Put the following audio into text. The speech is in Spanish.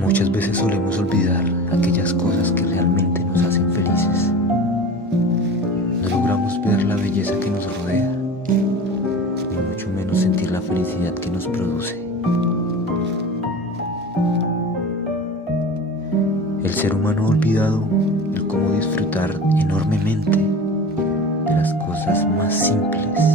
Muchas veces solemos olvidar aquellas cosas que realmente nos hacen felices. No logramos ver la belleza que nos rodea, ni mucho menos sentir la felicidad que nos produce. El ser humano ha olvidado el cómo disfrutar enormemente de las cosas más simples